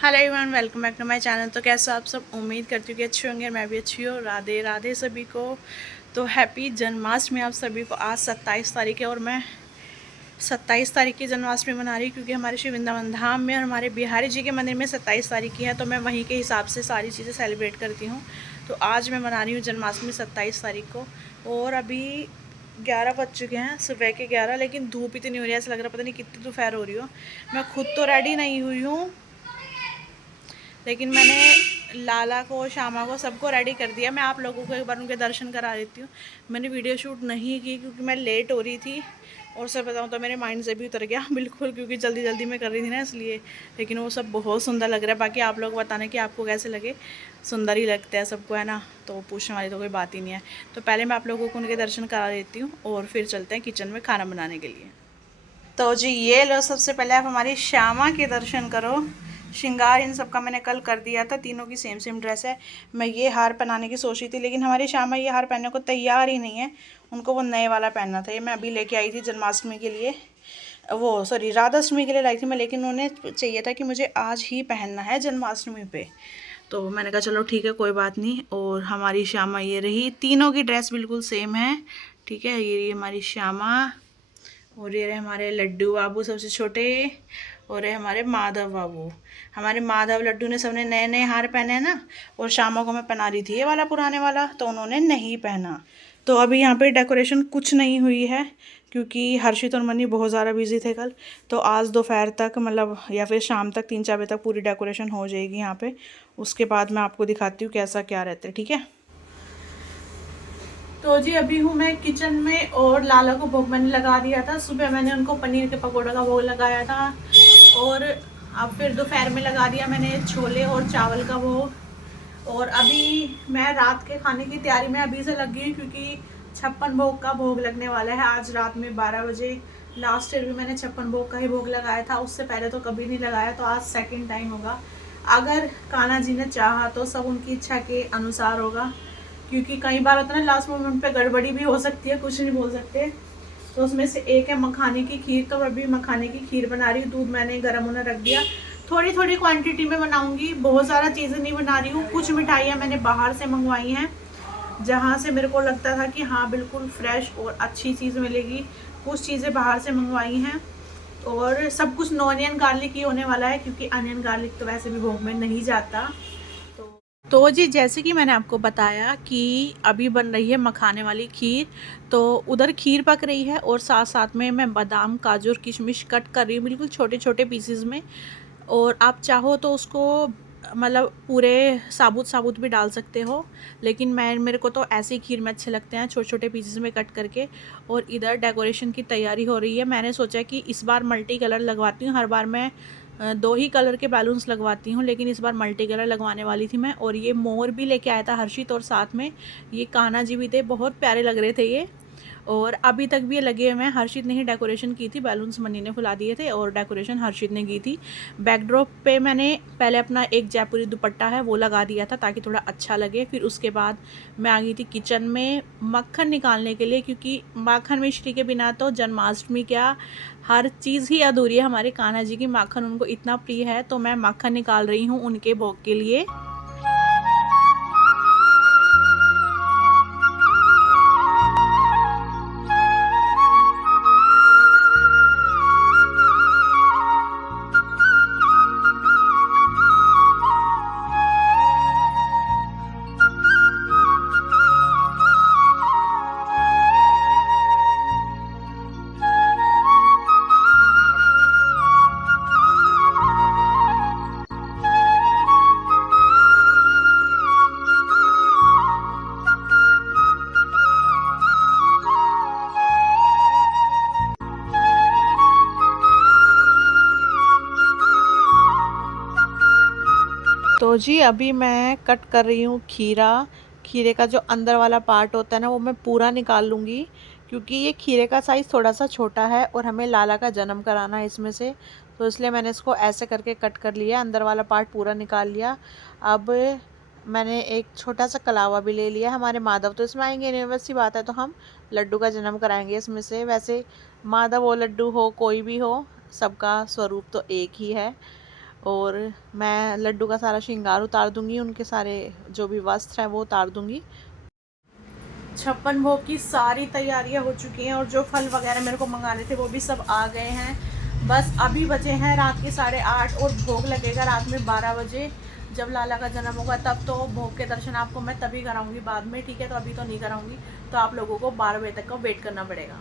Hello everyone, welcome back to my channel. तो कैसे आप सब, उम्मीद करती हूँ कि अच्छे होंगे और मैं भी अच्छी हूँ। राधे राधे सभी को। तो हैप्पी जन्माष्टमी आप सभी को। आज 27 तारीख है और मैं 27 तारीख की जन्माष्टमी मना रही हूँ क्योंकि हमारे श्री वृंदावन धाम में और हमारे बिहारी जी के मंदिर में 27 तारीख की है, तो मैं वहीं के हिसाब से सारी चीज़ें सेलिब्रेट करती हूँ। तो आज मैं मना रही हूँ जन्माष्टमी 27 तारीख को। और अभी 11 बज चुके हैं, सुबह के 11, लेकिन धूप इतनी हो रही है, ऐसा लग रहा है पता नहीं कितनी दोपहर हो रही हो। मैं खुद तो रेडी नहीं हुई हूँ, लेकिन मैंने लाला को, श्यामा को, सबको रेडी कर दिया। मैं आप लोगों को एक बार उनके दर्शन करा देती हूँ। मैंने वीडियो शूट नहीं की क्योंकि मैं लेट हो रही थी, और सब बताऊँ तो मेरे माइंड से भी उतर गया बिल्कुल, क्योंकि जल्दी जल्दी में कर रही थी ना, इसलिए। लेकिन वो सब बहुत सुंदर लग रहा है। बाकी आप लोग बताना कि आपको कैसे लगे। सुंदर ही लगता है सबको, है ना, तो पूछने वाली तो कोई बात ही नहीं है। तो पहले मैं आप लोगों को उनके दर्शन करा देती हूँ और फिर चलते हैं किचन में खाना बनाने के लिए। तो जी ये लो, सबसे पहले आप हमारी श्यामा के दर्शन करो। श्रृंगार इन सब का मैंने कल कर दिया था, तीनों की सेम सेम ड्रेस है। मैं ये हार पहनाने की सोच रही थी, लेकिन हमारी श्यामा ये हार पहनने को तैयार ही नहीं है। उनको वो नए वाला पहनना था। ये मैं अभी लेके आई थी जन्माष्टमी के लिए, वो सॉरी राधाष्टमी के लिए लाई थी मैं, लेकिन उन्हें चाहिए था कि मुझे आज ही पहनना है जन्माष्टमी पे। तो मैंने कहा चलो ठीक है, कोई बात नहीं। और हमारी श्यामा ये रही, तीनों की ड्रेस बिल्कुल सेम है। ठीक है, ये रही हमारी श्यामा। और ये रहे हमारे लड्डू बाबू सबसे छोटे, और रहे हमारे माधव बाबू। हमारे माधव लड्डू ने सबने नए नए हार पहने हैं ना, और शामा को मैं पहना रही थी ये वाला पुराने वाला, तो उन्होंने नहीं पहना। तो अभी यहाँ पे डेकोरेशन कुछ नहीं हुई है क्योंकि हर्षित और मनी बहुत ज़्यादा बिजी थे कल। तो आज दोपहर तक, मतलब या फिर शाम तक 3-4 बजे तक पूरी डेकोरेशन हो जाएगी यहाँ पे। उसके बाद मैं आपको दिखाती हूँ कैसा क्या रहता है, ठीक है। तो जी अभी हूँ मैं किचन में, और लाला को भोग मैंने लगा दिया था। सुबह मैंने उनको पनीर के पकौड़े का भोग लगाया था, और अब फिर दोपहर में लगा दिया मैंने छोले और चावल का भोग। और अभी मैं रात के खाने की तैयारी में अभी से लगी हूँ क्योंकि 56 भोग का भोग लगने वाला है आज रात में 12 बजे। लास्ट ईयर भी मैंने 56 भोग का ही भोग लगाया था, उससे पहले तो कभी नहीं लगाया, तो आज सेकंड टाइम होगा। अगर कान्हा जी ने चाहा तो सब उनकी इच्छा के अनुसार होगा, क्योंकि कई बार होता है ना लास्ट मोमेंट पे गड़बड़ी भी हो सकती है, कुछ नहीं बोल सकते। तो उसमें से एक है मखाने की खीर। तो मैं भी मखाने की खीर बना रही हूँ। दूध मैंने गर्म होने रख दिया। थोड़ी थोड़ी क्वांटिटी में बनाऊंगी, बहुत ज़्यादा चीज़ें नहीं बना रही हूँ। कुछ मिठाइयाँ मैंने बाहर से मंगवाई हैं, जहाँ से मेरे को लगता था कि हाँ बिल्कुल फ्रेश और अच्छी चीज़ मिलेगी। कुछ चीज़ें बाहर से मंगवाई हैं, और सब कुछ नो अनियन गार्लिक ही होने वाला है, क्योंकि अनियन गार्लिक तो वैसे भी भोग में नहीं जाता। तो जी जैसे कि मैंने आपको बताया कि अभी बन रही है मखाने वाली खीर। तो उधर खीर पक रही है, और साथ साथ में मैं बादाम, काजू और किशमिश कट कर रही हूँ बिल्कुल छोटे छोटे पीसेस में। और आप चाहो तो उसको मतलब पूरे साबुत साबुत भी डाल सकते हो, लेकिन मेरे को तो ऐसे ही खीर में अच्छे लगते हैं, छोटे छोटे पीसेस में कट करके। और इधर डेकोरेशन की तैयारी हो रही है। मैंने सोचा कि इस बार मल्टी कलर लगवाती हूँ। हर बार मैं 2 ही कलर के बैलून्स लगवाती हूँ, लेकिन इस बार मल्टी कलर लगवाने वाली थी मैं। और ये मोर भी लेके आया था हर्षित, और साथ में ये कान्हा जी भी थे, बहुत प्यारे लग रहे थे ये। और अभी तक भी ये लगे हुए हैं। हर्षित ने ही डेकोरेशन की थी, बैलून्स मनी ने फुला दिए थे, और डेकोरेशन हर्षित ने की थी। बैकड्रॉप पे मैंने पहले अपना एक जयपुरी दुपट्टा है वो लगा दिया था ताकि थोड़ा अच्छा लगे। फिर उसके बाद मैं आ गई थी किचन में मक्खन निकालने के लिए, क्योंकि माखन मिश्री के बिना तो जन्माष्टमी क्या, हर चीज़ ही अधूरी है। हमारे कान्हा जी की माखन उनको इतना प्रिय है, तो मैं माखन निकाल रही हूँ उनके भोग के लिए। तो जी अभी मैं कट कर रही हूँ खीरा। खीरे का जो अंदर वाला पार्ट होता है ना, वो मैं पूरा निकाल लूँगी, क्योंकि ये खीरे का साइज़ थोड़ा सा छोटा है और हमें लाला का जन्म कराना है इसमें से। तो इसलिए मैंने इसको ऐसे करके कट कर लिया, अंदर वाला पार्ट पूरा निकाल लिया। अब मैंने एक छोटा सा कलावा भी ले लिया। हमारे माधव तो इसमें आएंगे नहीं, वैसी बात है, तो हम लड्डू का जन्म कराएंगे इसमें से। वैसे माधव हो, लड्डू हो, कोई भी हो, सबका स्वरूप तो एक ही है। और मैं लड्डू का सारा श्रृंगार उतार दूंगी, उनके सारे जो भी वस्त्र हैं वो उतार दूंगी। 56 भोग की सारी तैयारियां हो चुकी हैं और जो फल वगैरह मेरे को मंगाने थे वो भी सब आ गए हैं। बस अभी बजे हैं रात के 8:30 और भोग लगेगा रात में 12 बजे। जब लाला का जन्म होगा तब तो भोग के दर्शन आपको मैं तभी कराऊंगी बाद में, ठीक है। तो अभी तो नहीं कराऊंगी, तो आप लोगों को 12 बजे तक का वेट करना पड़ेगा।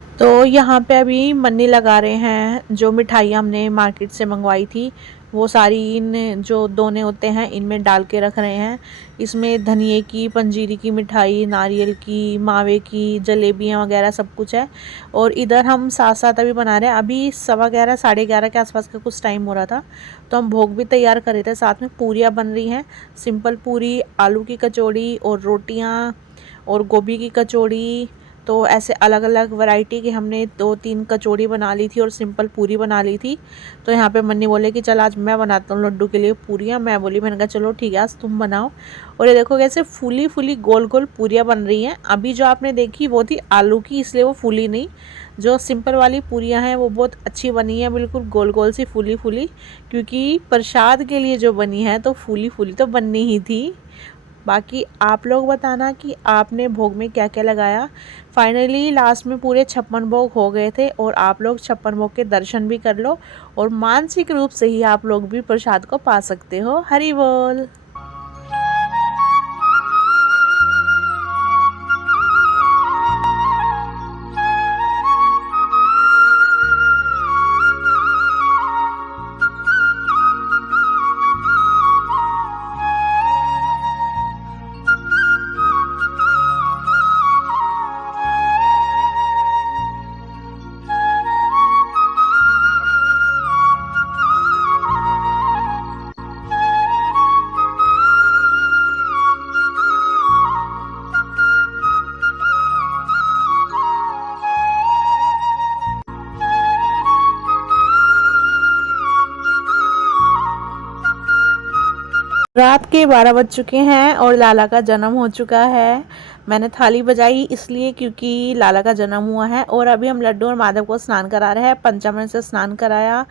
तो यहाँ पे अभी मन्नी लगा रहे हैं। जो मिठाई हमने मार्केट से मंगवाई थी वो सारी इन जो दोने होते हैं इनमें डाल के रख रहे हैं। इसमें धनिए की, पंजीरी की मिठाई, नारियल की, मावे की, जलेबियाँ वगैरह सब कुछ है। और इधर हम साथ साथ अभी बना रहे हैं। अभी 11:15 11:30 के आसपास का कुछ टाइम हो रहा था, तो हम भोग भी तैयार कर रहे थे। साथ में पूरियाँ बन रही हैं, सिंपल पूरी, आलू की कचौड़ी और रोटियाँ और गोभी की कचौड़ी। तो ऐसे अलग अलग वैरायटी की हमने 2-3 कचौड़ी बना ली थी और सिंपल पूरी बना ली थी। तो यहाँ पे मन्नी बोले कि चल आज मैं बनाता हूँ लड्डू के लिए पूरियाँ। मैं बोली, मैंने कहा चलो ठीक है आज तुम बनाओ। और ये देखो कैसे फूली फूली गोल गोल पूरियाँ बन रही हैं। अभी जो आपने देखी वो थी आलू की, इसलिए वो फूली नहीं। जो सिंपल वाली पूरियाँ हैं वो बहुत अच्छी बनी है, बिल्कुल गोल गोल सी फूली फूली, क्योंकि प्रसाद के लिए जो बनी है तो फूली फूली तो बननी ही थी। बाकी आप लोग बताना कि आपने भोग में क्या क्या लगाया। फाइनली लास्ट में पूरे 56 भोग हो गए थे और आप लोग 56 भोग के दर्शन भी कर लो और मानसिक रूप से ही आप लोग भी प्रसाद को पा सकते हो। हरि बोल। रात के 12 बज चुके हैं और लाला का जन्म हो चुका है। मैंने थाली बजाई इसलिए क्योंकि लाला का जन्म हुआ है। और अभी हम लड्डू और माधव को स्नान करा रहे हैं। पंचामृत से स्नान कराया,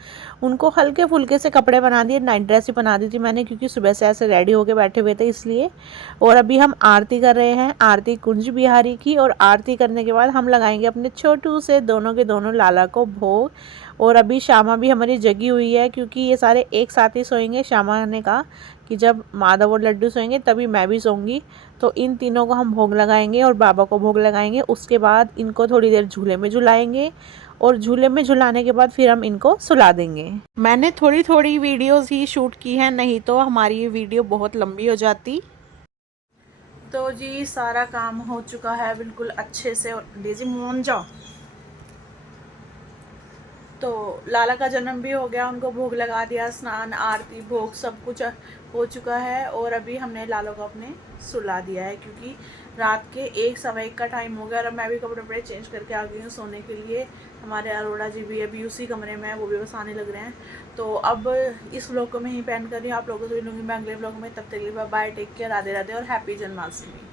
उनको हल्के फुल्के से कपड़े बना दिए, नाइट ड्रेस ही बना दी थी मैंने क्योंकि सुबह से ऐसे रेडी होके बैठे हुए थे इसलिए। और अभी हम आरती कर रहे हैं, आरती कुंज बिहारी की। और आरती करने के बाद हम लगाएंगे अपने छोटू से दोनों के दोनों लाला को भोग। और अभी श्यामा भी हमारी जगी हुई है क्योंकि ये सारे एक साथ ही सोएंगे। श्यामा ने कहा कि जब माधव और लड्डू सोएंगे तभी मैं भी सोऊंगी। तो इन तीनों को हम भोग लगाएंगे और बाबा को भोग लगाएंगे। उसके बाद इनको थोड़ी देर झूले में झुलाएंगे और झूले में झुलाने के बाद फिर हम इनको सुला देंगे। मैंने थोड़ी थोड़ी वीडियोस ही शूट की है, नहीं तो हमारी ये वीडियो बहुत लंबी हो जाती। तो जी सारा काम हो चुका है बिल्कुल अच्छे से। और डेजी मोहन जाओ। तो लाला का जन्म भी हो गया, उनको भोग लगा दिया, स्नान आरती भोग सब कुछ हो चुका है। और अभी हमने लाला को अपने सुला दिया है क्योंकि रात के 1-1:15 का टाइम हो गया। और मैं भी कपड़े वपड़े चेंज करके आ गई हूँ सोने के लिए। हमारे अरोड़ा जी भी अभी उसी कमरे में है, वो भी बस आने लग रहे हैं। तो अब इस व्लॉग को मैं ही पेंड कर रही हूँ। आप लोगों से मिलूंगी मैं अगले व्लॉग में। तब तक के लिए bye, take care, Radhe Radhe और हैप्पी जन्माष्टमी।